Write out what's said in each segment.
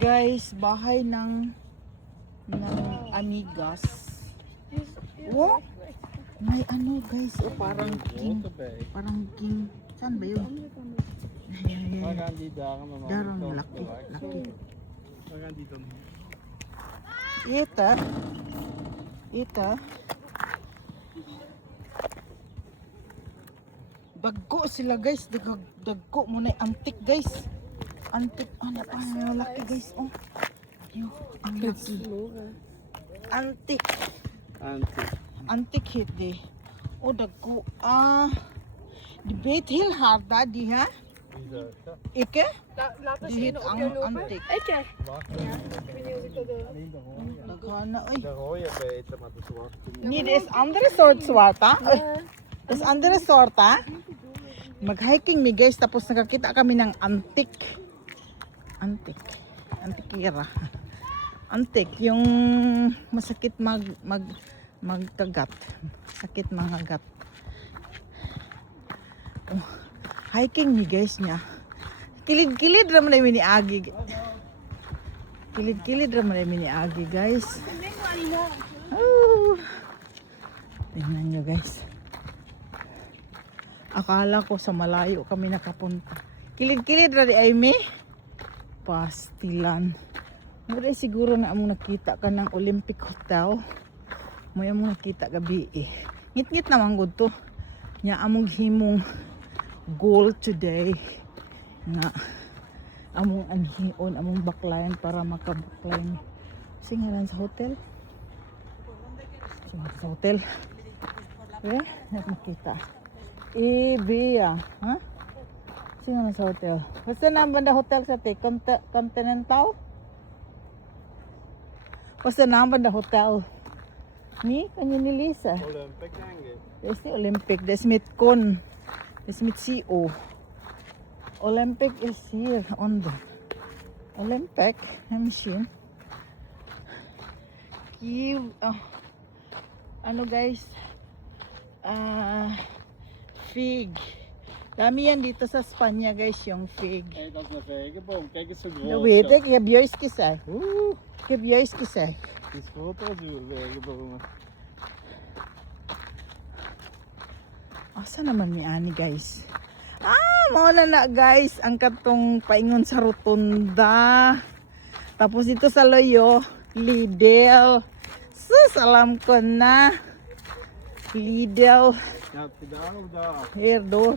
Guys, bahay ng amigas. Oh, may ano guys, oh, parang king. Parang king. Saan ba yun? Darang laki. Ita. Dagko sila guys. Dagko muna antik guys. Antik. Ano pa laki guys. Oh. Yo, ang laki. Antik. Antik hit de. Oh dagko. Debate hill harda di ha? Ikke? Di hit ang antik. Ikke? Nagana oy. Ni des andere sort svarta. Des andere sorta. Mag-hiking mi guys tapos nakakita kami ng antik. Antikira. Antik yung masakit magkagat. Sakit mangagat. Oh, hiking mi guys niya. Kilid-kilid ra man ni agi. Kilid-kilid ra man ni agi guys. Oh. Tingnan nyo guys. Akala ko sa malayo kami nakapunta. Kilid-kilid ra di ay me. Pastilan. Mura siguro na among nakita ka ng Olympic Hotel. Mo among nakita gabi eh. Ngit-ngit naman gud to. Nya among himong goal today nga among anhion among baklayan para makabaklayan. Singalan sa hotel. Sa hotel. Eh, nakita. Ibia, ha? Singalan sa hotel. Basta naman na hotel sa te Continental. Basta naman na hotel. Ni kanya ni Lisa. Olympic denk ik. Det är Olympic, det är som ett kon. Det är som ett CO. Olympic is here on the Olympic machine. Give ano guys? Fig. Dami yan dito sa Spanya guys, yung fig. Hey, dat is een vegenboom. Kijk eens zo groot. Dat weet ik, je hebt juist gezegd. Ik heb juist gezegd. Het is groter als uw vegenbomen. Asa naman ni Ani guys? Mauna na guys ang katong paingon sa rotunda. Tapos dito sa Loyo, Lidl. Sus, alam ko na. Lidl. Ja, heb je daar of daar? Hier, door.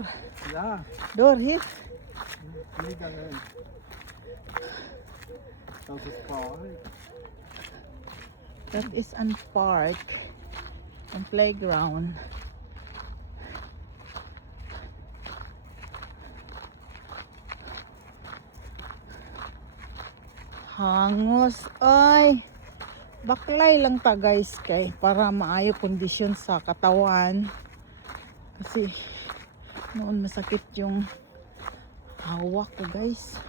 Daar. Door, hier. Niet daarin. Dat is het park. That is an park. An playground. Hangos ay baklay lang ta guys kay para maayo kondisyon sa katawan kasi noon masakit yung hawak ko guys,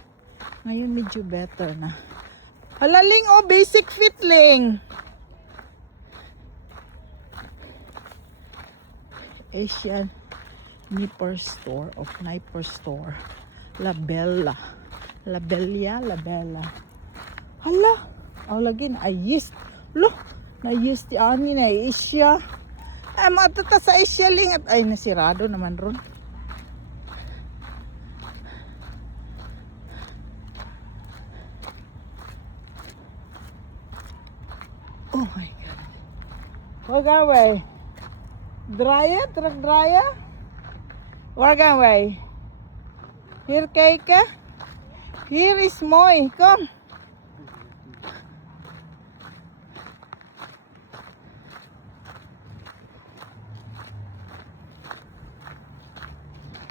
ngayon medyo better na. Halaling oh, basic fitling Asian Nipper Store of Nipper Store La Bella hala, lagi na ayis. Lo, na ayis ti ani na Asia. Ay, matata sa Asia lingat. Ay, nasirado naman ron. Oh my God. Wag away. Draya, truck draya. Wag away. Here, cake. Here is Moy. Come.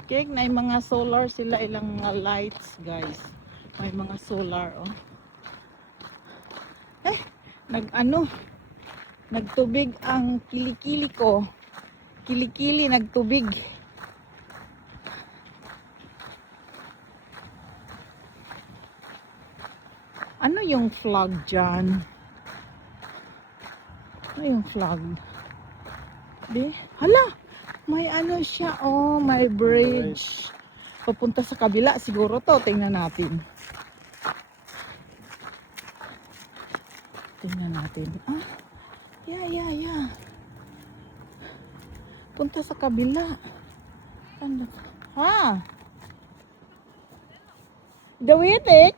Cake na mga solar sila, ilang mga lights guys. May mga solar oh. Nagtubig ang kilikili ko. Kilikili nagtubig. Ano yung flag dyan? Ano yung flag? Di? Hala! May ano siya, oh, may bridge. Papunta sa kabila, siguro to. Tingnan natin. Tingnan natin. Ah, yeah. Punta sa kabila. Ano? Ha? The Wittig?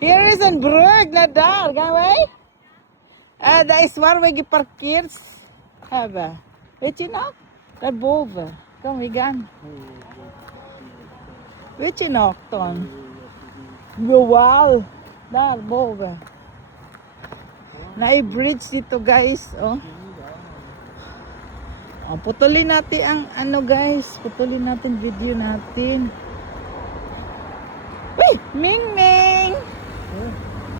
Hier is een brug naar daar. Gaan wij? Dat is waar we geparkeerd hebben. Weet je nog? Daarboven. Kom, we gaan. Weet je nog, Ton? Wow. Daarboven. Na-bridge dito, guys. Oh. Oh, putulin natin ang ano, guys. Putulin natin video natin. Uy! Ming